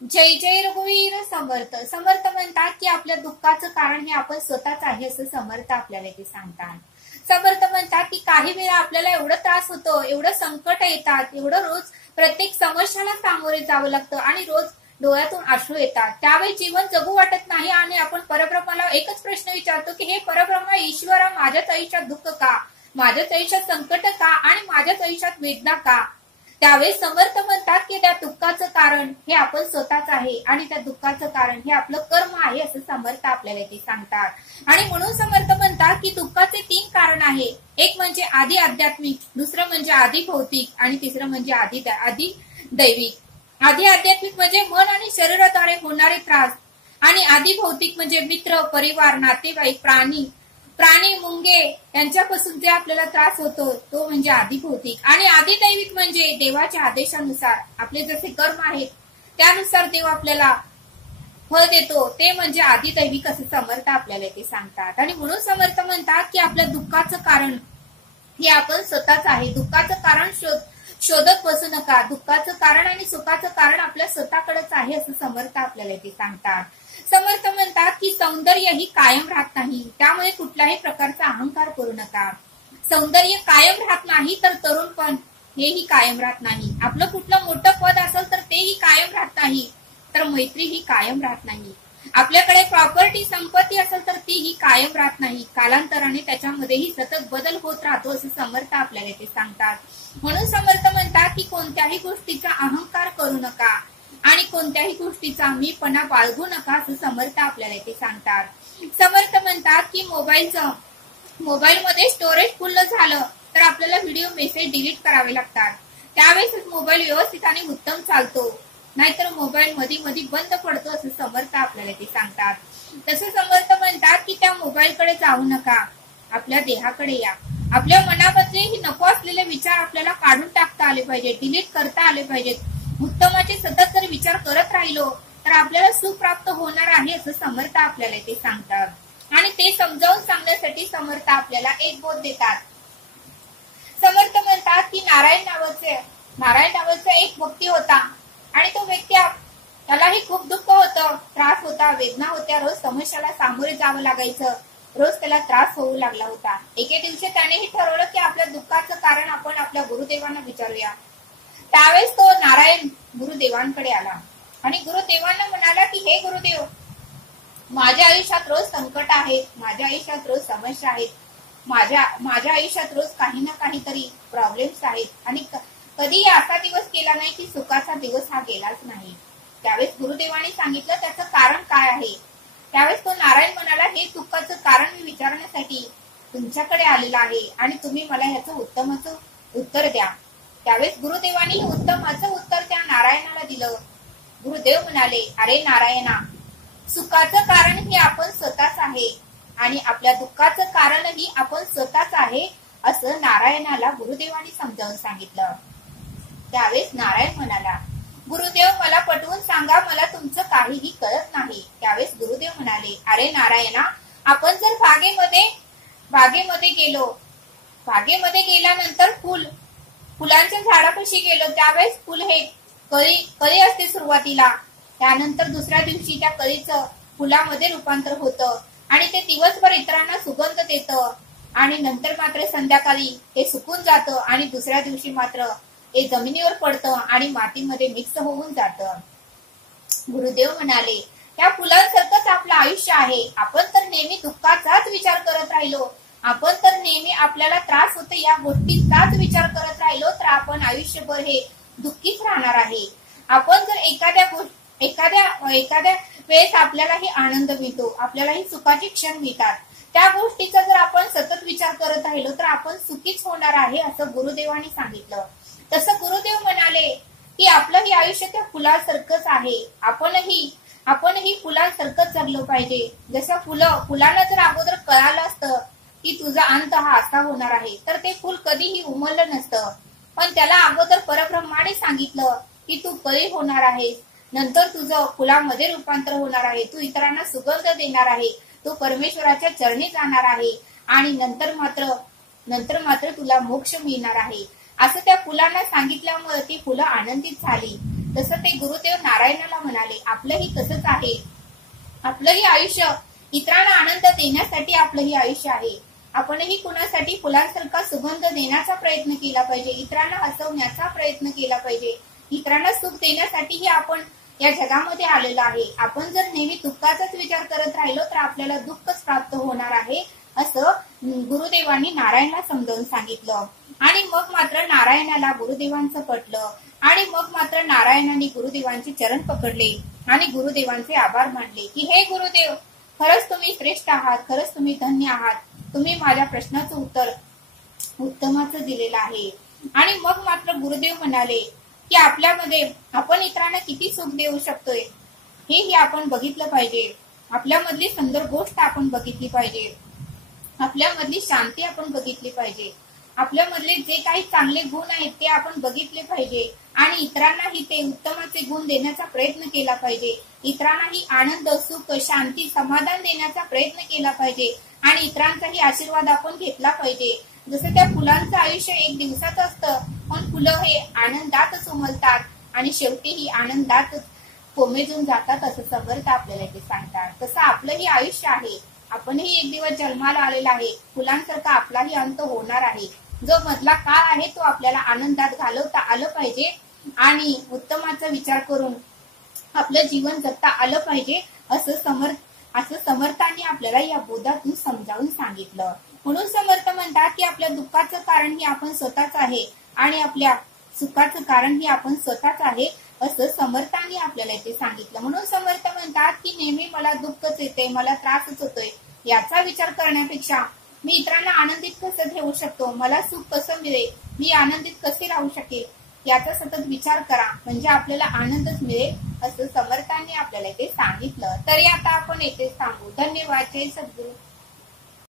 जय जय रघुवीर समर्थ. समर्थ म्हणतात की आपल्या दुःखाचं कारण हे आपण स्वतःच आहे असं समर्थ आपल्याला ते सांगतात. समर्थ म्हणतात की काही वेळा आपल्याला एवढं त्रास होतो, एवढं संकट येतात, एवढं रोज प्रत्येक समस्याला सामोरे जावं लागतं आणि रोज डोळ्यातून अश्रू येतात. त्यावेळी जीवन जगू वाटत नाही आणि आपण परब्रह्माला एकच प्रश्न विचारतो की हे परब्रह्मा ईश्वरा, माझ्याच आयुष्यात दुःख का, माझ्याच आयुष्यात संकट का आणि माझ्याच आयुष्यात वेदना का. त्यावेळेस समर्थ म्हणतात की त्या दुःखाचं कारण हे आपण स्वतःच आहे आणि त्या दुःखाचं कारण हे आपलं कर्म आहे असं समर्थ आपल्याला ते सांगतात. आणि म्हणून समर्थ म्हणतात की दुःखाचे 3 कारण आहे. एक म्हणजे आधी आध्यात्मिक, दुसरं म्हणजे आधी भौतिक आणि तिसरं म्हणजे आधी दैविक. आधी आध्यात्मिक म्हणजे मन आणि शरीराद्वारे होणारे त्रास आणि आधी भौतिक म्हणजे मित्र, परिवार, नातेवाईक, प्राणी मुंगे यांच्यापासून जे आपल्याला त्रास होतो तो म्हणजे आधी भौतिक. आणि आधी दैविक म्हणजे देवाच्या आदेशानुसार आपले जसे कर्म आहेत त्यानुसार देव आपल्याला फळ देतो ते म्हणजे आधी दैविक असे समर्थ आपल्याला ते सांगतात. आणि म्हणून समर्थ म्हणतात की आपल्या दुःखाचं कारण हे आपण स्वतःच आहे. दुःखाचं कारण शोधत बसू नका. दुःखाचं कारण आणि सुखाचं कारण आपल्या स्वतःकडेच आहे असं समर्थ आपल्याला ते सांगतात. समर्थ म्हणतात की सौंदर्य ही कायम राहत नाही, त्यामुळे कुठल्याही प्रकारचा अहंकार करू नका. सौंदर्य कायम राहत नाही तर तरुणपण हेही कायम राहत नाही. आपलं कुठलं मोठं पद असेल तर तेही कायम राहत नाही, तर मैत्री ही कायम राहत नाही. आपल्याकडे प्रॉपर्टी संपत्ती असेल तर तीही कायम राहत नाही. कालांतराने त्याच्यामध्येही सतत बदल होत राहतो असं समर्थ आपल्याला ते सांगतात. म्हणून समर्थ म्हणतात की कोणत्याही गोष्टीचा अहंकार करू नका आणि कोणत्याही गोष्टीचा मीपणा बाळगू नका असं समर्थ आपल्याला ते सांगतात. समर्थ म्हणतात की मोबाईलमध्ये स्टोरेज फुल झालं तर आपल्याला व्हिडिओ मेसेज डिलीट करावे लागतात. त्यावेळेस मोबाईल व्यवस्थित आणि उत्तम चालतो, नाहीतर मोबाईल मध्ये बंद पडतो असं समर्थ आपल्याला ते सांगतात. तसं समर्थ म्हणतात की त्या मोबाईलकडे जाऊ नका, आपल्या देहाकडे या. आपल्या मनामध्ये ही नको असलेले विचार आपल्याला काढून टाकता आले पाहिजे, डिलीट करता आले पाहिजेत. उत्तमाचे सतत जर विचार करत राहिलो तर आपल्याला सुख प्राप्त होणार आहे असं समर्थ आपल्याला ते सांगतात. आणि ते समजावून सांगण्यासाठी समर्थ आपल्याला एक बोध देतात. समर्थ म्हणतात की नारायण नावाचा एक व्यक्ती होता आणि तो व्यक्ती त्यालाही खूप दुःख होतं, त्रास होता, वेदना होत्या, रोज समस्याला सामोरे जावं लागायचं, रोज त्याला त्रास होऊ लागला होता. एके दिवशी त्यानेही ठरवलं की आपल्या दुःखाचं कारण आपण आपल्या गुरुदेवांना विचारूया. त्यावेळेस तो नारायण गुरुदेवांकडे आला आणि गुरुदेवांना म्हणाला की हे गुरुदेव, माझ्या आयुष्यात रोज संकट आहेत, माझ्या आयुष्यात रोज समस्या आहेत, माझ्या आयुष्यात रोज काही ना काहीतरी प्रॉब्लेम्स आहेत आणि कधीही असा दिवस गेला नाही की सुखाचा दिवस हा गेलाच नाही. त्यावेळेस गुरुदेवांनी सांगितलं त्याचं कारण काय आहे. त्यावेळेस तो नारायण म्हणाला, हे दुःखाचं कारण मी विचारण्यासाठी तुमच्याकडे आलेला आहे आणि तुम्ही मला ह्याचं उत्तमाचं उत्तर द्या. त्यावेळेस गुरुदेवांनी उत्तमाचं उत्तर त्या नारायणाला दिलं. गुरुदेव म्हणाले, अरे नारायणा, सुखाचं कारण हे आपण स्वतःच आहे आणि आपल्या दुःखाचं कारणही आपण स्वतःच आहे असं नारायणाला गुरुदेवांनी समजावून सांगितलं. त्यावेळेस नारायण म्हणाला, गुरुदेव मला पटवून सांगा, मला तुमचं काहीही कळत नाही. त्यावेळेस गुरुदेव म्हणाले, अरे नारायणा, आपण जर बागेमध्ये गेलो, बागेमध्ये गेल्यानंतर फुलांच्या झाडापाशी गेलो, त्यावेळेस फुल हे कळी असते सुरुवातीला, त्यानंतर दुसऱ्या दिवशी त्या कळीचं फुलामध्ये रूपांतर होतं आणि ते दिवसभर इतरांना सुगंध देतं आणि नंतर मात्र संध्याकाळी हे सुकून जातं आणि दुसऱ्या दिवशी मात्र हे जमिनीवर पडतं आणि मातीमध्ये मिक्स होऊन जातं. गुरुदेव म्हणाले, त्या फुलांसारखंच आपलं आयुष्य आहे. आपण तर नेहमी दुःखाचाच विचार करत राहिलो, आपण तर नेहमी आपल्याला त्रास होतो या गोष्टीचाच विचार करत राहिलो तर आपण आयुष्यभर हे दुःखीच राहणार आहे. आपण जर एखाद्या वेळेस आपल्यालाही आनंद मिळतो, आपल्यालाही सुखाचे क्षण मिळतात, त्या गोष्टीचा जर आपण सतत विचार करत राहिलो तर आपण सुखीच होणार आहे असं गुरुदेवांनी सांगितलं. तसं गुरुदेव म्हणाले की आपलंही आयुष्य त्या फुलासारखंच आहे. आपणही फुलांसारखंच जगलो पाहिजे. जसं फुलांना जर अगोदर कळालं असतं की तुझा अंत हा असा होणार आहे तर ते फुल कधीही उमललं नसतं. पण त्याला अगोदर परब्रह्माने सांगितलं की तू कळी होणार आहेस, नंतर तुझं फुलामध्ये रूपांतर होणार आहे, तू इतरांना सुगंध देणार आहे, तू परमेश्वराच्या चरणी जाणार आहे आणि नंतर मात्र तुला मोक्ष मिळणार आहे असं त्या फुलांना सांगितल्यामुळे ती फुलं आनंदित झाली तसं ते गुरुदेव नारायणाला म्हणाले, आपलंही तसंच आहे. आपलंही आयुष्य इतरांना आनंद देण्यासाठी आपलंही आयुष्य आहे. आपणही कुणासाठी फुलांसारखा सुगंध देण्याचा प्रयत्न केला पाहिजे, इतरांना हसवण्याचा प्रयत्न केला पाहिजे. इतरांना सुख देण्यासाठीही आपण या जगामध्ये आलेलो आहे. आपण जर नेहमी दुःखाचाच विचार करत राहिलो तर आपल्याला दुःखच प्राप्त होणार आहे, असं गुरुदेवांनी नारायणाला समजावून सांगितलं. आणि मग मात्र नारायणाला गुरुदेवांचं पटलं आणि मग मात्र नारायणाने गुरुदेवांचे चरण पकडले आणि गुरुदेवांचे आभार मानले की हे गुरुदेव, खरंच तुम्ही श्रेष्ठ आहात, खरंच तुम्ही धन्य आहात. तुम्ही माझ्या प्रश्नाचं उत्तर उत्तमाचं दिलेलं आहे. आणि मग मात्र गुरुदेव म्हणाले की आपल्यामध्ये आपण इतरांना किती सुख देऊ शकतोय हेही आपण बघितलं पाहिजे. आपल्यामधली सुंदर गोष्ट आपण बघितली पाहिजे. आपल्यामधली शांती आपण बघितली पाहिजे. आपल्यामधले जे काही चांगले गुण आहेत ते आपण बघितले पाहिजे आणि इतरांनाही ते उत्तमाचे गुण देण्याचा प्रयत्न केला पाहिजे. इतरांनाही आनंद, सुख, शांती, समाधान देण्याचा प्रयत्न केला पाहिजे आणि इतरांचाही आशीर्वाद आपण घेतला पाहिजे. जसं त्या फुलांचं आयुष्य एक दिवसाचं असतं, पण फुलं हे आनंदातच उमलतात आणि शेवटी ही आनंदातच कोमेजून जातात, असं समर्थ आपल्याला ते सांगतात. तसं आपलंही आयुष्य आहे. आपणही एक दिवस जन्माला आलेला आहे. फुलांसारखा आपलाही अंत होणार आहे. जो मधला काळ आहे तो आपल्याला आनंदात घालवता आलं पाहिजे आणि उत्तमाचा विचार करून आपलं जीवन जगता आलं पाहिजे, असं समर्थांनी आपल्याला या बोधातून समजावून सांगितलं. म्हणून समर्थ म्हणतात की आपल्या दुःखाचं कारण ही आपण स्वतःच आहे आणि आपल्या सुखाचं कारण ही आपण स्वतःच आहे, असं समर्थांनी आपल्याला इथे सांगितलं. म्हणून समर्थ म्हणतात की नेहमी मला दुःखच येते, मला त्रासच होतोय, याचा विचार करण्यापेक्षा मी इतरांना आनंदित कसं ठेवू शकतो, मला सुख कसं मिळेल, मी आनंदित कसे राहू शकेल, याचा सतत विचार करा, म्हणजे आपल्याला आनंदच मिळेल, असं समर्थांनी आपल्याला इथे सांगितलं. तरी आता आपण येथे थांबू. धन्यवाद. जय सद्गुरू.